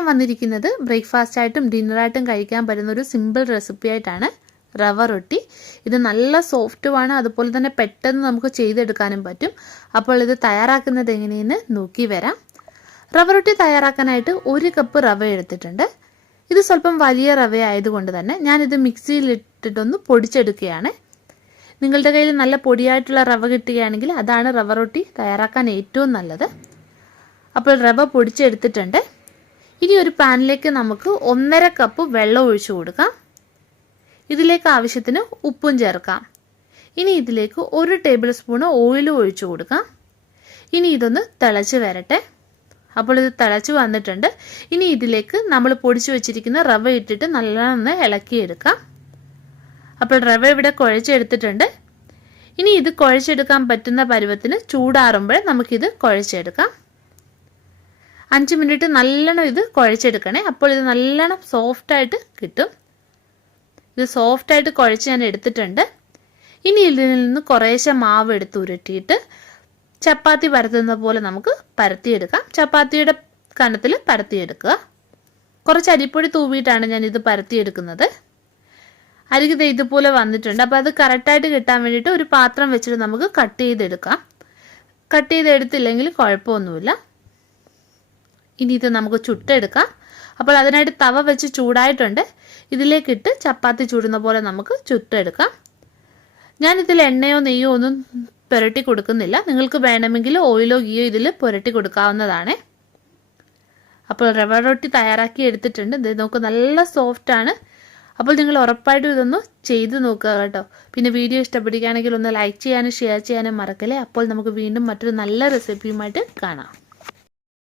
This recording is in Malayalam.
ഞാൻ വന്നിരിക്കുന്നത് ബ്രേക്ക്ഫാസ്റ്റ് ആയിട്ടും ഡിന്നറായിട്ടും കഴിക്കാൻ പറ്റുന്ന ഒരു സിമ്പിൾ റെസിപ്പി ആയിട്ടാണ്. റവ റൊട്ടി. ഇത് നല്ല സോഫ്റ്റുമാണ്, അതുപോലെ തന്നെ പെട്ടെന്ന് നമുക്ക് ചെയ്തെടുക്കാനും പറ്റും. അപ്പോൾ ഇത് തയ്യാറാക്കുന്നത് എങ്ങനെയെന്ന് നോക്കി വരാം. റവ റൊട്ടി തയ്യാറാക്കാനായിട്ട് 1 കപ്പ് റവ എടുത്തിട്ടുണ്ട്. ഇത് സ്വല്പം വലിയ റവ ആയതുകൊണ്ട് തന്നെ ഞാനിത് മിക്സിയിലിട്ടിട്ടൊന്ന് പൊടിച്ചെടുക്കുകയാണ്. നിങ്ങളുടെ കയ്യിൽ നല്ല പൊടിയായിട്ടുള്ള റവ കിട്ടുകയാണെങ്കിൽ അതാണ് റവ റൊട്ടി തയ്യാറാക്കാൻ ഏറ്റവും നല്ലത്. അപ്പോൾ റവ പൊടിച്ചെടുത്തിട്ടുണ്ട്. ഇനി ഒരു പാനിലേക്ക് നമുക്ക് 1.5 കപ്പ് വെള്ളം ഒഴിച്ചു കൊടുക്കാം. ഇതിലേക്ക് ആവശ്യത്തിന് ഉപ്പും ചേർക്കാം. ഇനി ഇതിലേക്ക് 1 ടേബിൾ സ്പൂൺ ഓയിലും ഒഴിച്ചു കൊടുക്കാം. ഇനി ഇതൊന്ന് തിളച്ച് വരട്ടെ. അപ്പോൾ ഇത് തിളച്ച് വന്നിട്ടുണ്ട്. ഇനി ഇതിലേക്ക് നമ്മൾ പൊടിച്ചു വെച്ചിരിക്കുന്ന റവ ഇട്ടിട്ട് നല്ലോണം ഇളക്കിയെടുക്കാം. അപ്പോൾ റവ ഇവിടെ കുഴച്ചെടുത്തിട്ടുണ്ട്. ഇനി ഇത് കുഴച്ചെടുക്കാൻ പറ്റുന്ന പരുവത്തിന് ചൂടാറുമ്പോൾ നമുക്കിത് കുഴച്ചെടുക്കാം. 5 മിനിറ്റ് നല്ലോണം ഇത് കുഴച്ചെടുക്കണേ. അപ്പോൾ ഇത് നല്ലോണം സോഫ്റ്റായിട്ട് കിട്ടും. ഇത് സോഫ്റ്റായിട്ട് കുഴച്ച് ഞാൻ എടുത്തിട്ടുണ്ട്. ഇനി ഇതിൽ നിന്ന് കുറേശ്ശെ മാവ് എടുത്ത് ഉരുട്ടിയിട്ട് ചപ്പാത്തി പരത്തുന്ന പോലെ നമുക്ക് പരത്തിയെടുക്കാം. ചപ്പാത്തിയുടെ കനത്തിൽ പരത്തിയെടുക്കുക. കുറച്ച് അരിപ്പൊടി തൂവിയിട്ടാണ് ഞാൻ ഇത് പരത്തിയെടുക്കുന്നത്. അരികെ ഇതുപോലെ വന്നിട്ടുണ്ട്. അപ്പോൾ അത് കറക്റ്റായിട്ട് കിട്ടാൻ വേണ്ടിയിട്ട് ഒരു പാത്രം വെച്ചിട്ട് നമുക്ക് കട്ട് ചെയ്തെടുക്കാം. കട്ട് ചെയ്തെടുത്തില്ലെങ്കിൽ കുഴപ്പമൊന്നുമില്ല. ഇനി ഇത് നമുക്ക് ചുട്ടെടുക്കാം. അപ്പോൾ അതിനായിട്ട് തവ വെച്ച് ചൂടായിട്ടുണ്ട്. ഇതിലേക്കിട്ട് ചപ്പാത്തി ചുടുന്ന പോലെ നമുക്ക് ചുട്ടെടുക്കാം. ഞാനിതിൽ എണ്ണയോ നെയ്യോ ഒന്നും പുരട്ടി കൊടുക്കുന്നില്ല. നിങ്ങൾക്ക് വേണമെങ്കിൽ ഓയിലോ ഗീയോ ഇതിൽ പുരട്ടി കൊടുക്കാവുന്നതാണ്. അപ്പോൾ റവ റൊട്ടി തയ്യാറാക്കി എടുത്തിട്ടുണ്ട്. ഇത് നോക്ക്, നല്ല സോഫ്റ്റാണ്. അപ്പോൾ നിങ്ങൾ ഉറപ്പായിട്ടും ഇതൊന്ന് ചെയ്ത് നോക്കുക കേട്ടോ. പിന്നെ വീഡിയോ ഇഷ്ടപ്പെടുകയാണെങ്കിൽ ഒന്ന് ലൈക്ക് ചെയ്യാനും ഷെയർ ചെയ്യാനും മറക്കല്ലേ. അപ്പോൾ നമുക്ക് വീണ്ടും മറ്റൊരു നല്ല റെസിപ്പിയുമായിട്ട് കാണാം.